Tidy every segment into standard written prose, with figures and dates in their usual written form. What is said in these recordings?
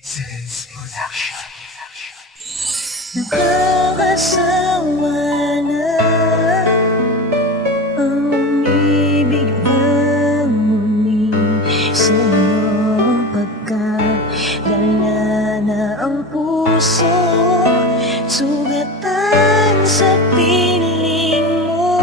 Sense Production. Nakakasawa na ang ibig ng muli sa'yo pagkadala na ang puso sugatan sa piling mo.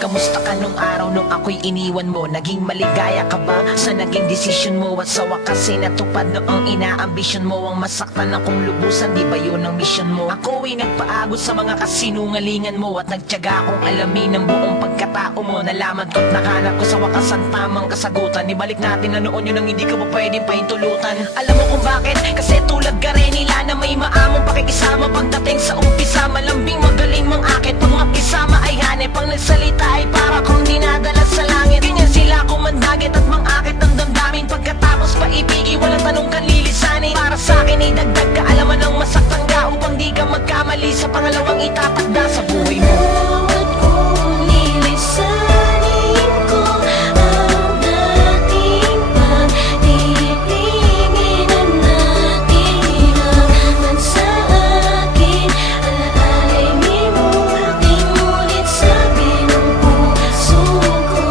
Kamusta ka nung araw nung ako'y iniwan mo? Naging maligaya ka ba sa naging desisyon mo? At sa wakas ay natupad noong inaambisyon mo. Ang masaktan akong lubusan, di ba yun ang misyon mo? Ako'y nagpaagos sa mga kasinungalingan mo at nagtiyaga akong alamin ang buong pagkatao mo. Nalaman ko't nakanap ko sa wakas ang tamang kasagutan. Ibalik natin na noon yun ang hindi ka pa pwedeng pahintulutan. Alam mo kung bakit? Kasi tulad ka rin nila na may maamong pakikisama. Pagdating sa umpisa, malambing magaling mang akit. Pag makisama ay hanip, pag nagsalita ay para kung dinadala sa langit. Ganyan sila kumandagit at mang-akit ng damdamin. Pagkatapos paibigi, walang tanong kan lilisanin. Para sa'kin ay dagdag kaalaman ng masaktang ka upang di ka magkamali sa pangalawang itatakda sa buhay mo. Bawat kong lilisanin ko ang dating pag-ibigin na natiraman sa akin. Alaalay ni muling ulit sabi ng puso ko.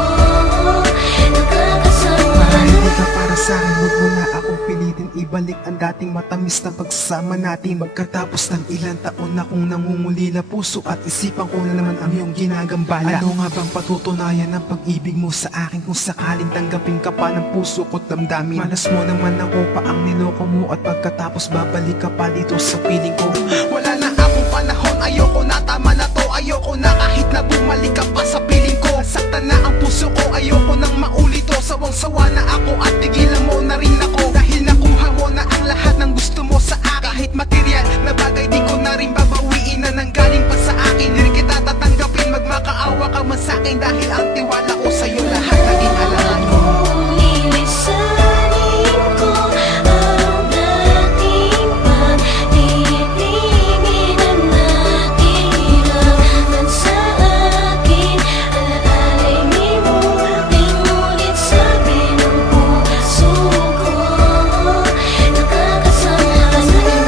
Nakakasawa Hindi ka para sa'kin, huwag mo na akong pilitin. Ibalik ang dating matamis na pagsasama natin. Magkatapos ng ilang taon na kung nangungulila puso at isipan ko na naman ang iyong ginagambala. Ano nga bang patutunayan ng pag-ibig mo sa akin kung sakaling tanggapin ka pa ng puso ko't damdamin? Malas mo naman ako pa ang niloko mo at pagkatapos babalik ka pa dito sa piling ko. Wala na akong panahon, ayoko na, tama na to. Ayoko na kahit na bumalik ka pa sa piling ko. Saktan na ang puso ko, ayoko nang maulito. Sawang-sawa na ako at tigilan mo na rin ako. Dahil nakuha mo na ang lahat ng gusto mo sa akin. Kahit material na bagay di ko na rin babawiin na nanggaling pa sa akin. Di rin kita tatanggapin, magmakaawa ka man sa akin. Dahil ang tiwala ko sa'yo lahat naging alangan ko. lilisanin ko ang dating pag-ibigin na natiraman sa akin. Alaalay ni muling ulit sabi ng puso ko. Nakakasawa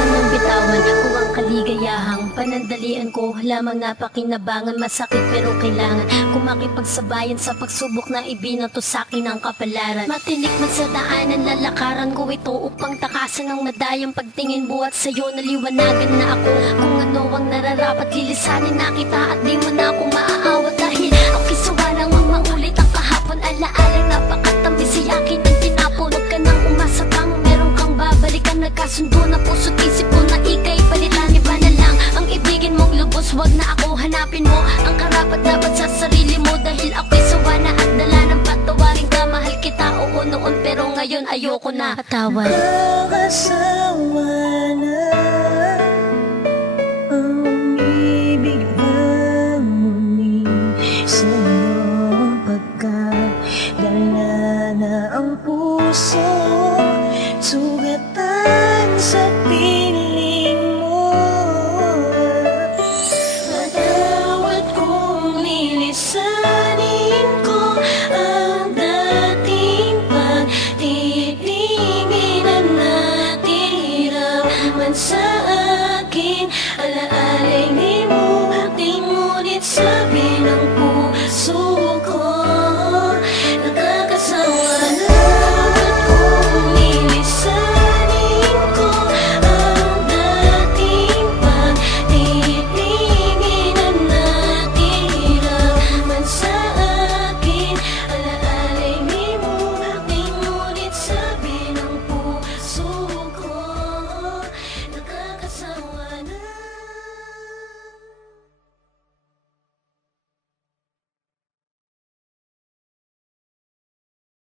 ng bitawan ko ang kaligayahang panandalian ko. Lamang napakinabangan, masakit pero kailangan ko makipagsabayan sa pagsubok na ibinato sa'kin ang kapalaran. Matinik man sa daanan, lalakaran ko ito upang takasan ng madayang pagtingin buhat sa'yo. Naliwanagan na ako kung ano ang nararapat. Lilisanin na kita at di mo na ako maaawat. Dahil ako'y sawa nang maulit ang kahapon. Alaalang napakatambi si akin ang tinapon. Huwag ka nang umasa pang meron kang babalikan. Nagkasundo na puso't isip ko na ika'y palitan. Iba na lang ang ibigin mong lubos, wag na ako hanapin mo ang karapat dapat sa sarili mo. Dahil ako'y sawa na at dala ng patawarin ka. Mahal kita oo noon pero ngayon ayoko na patawan. Nakakasawa na ang ibig ng muli sa'yo pagkadala na ang puso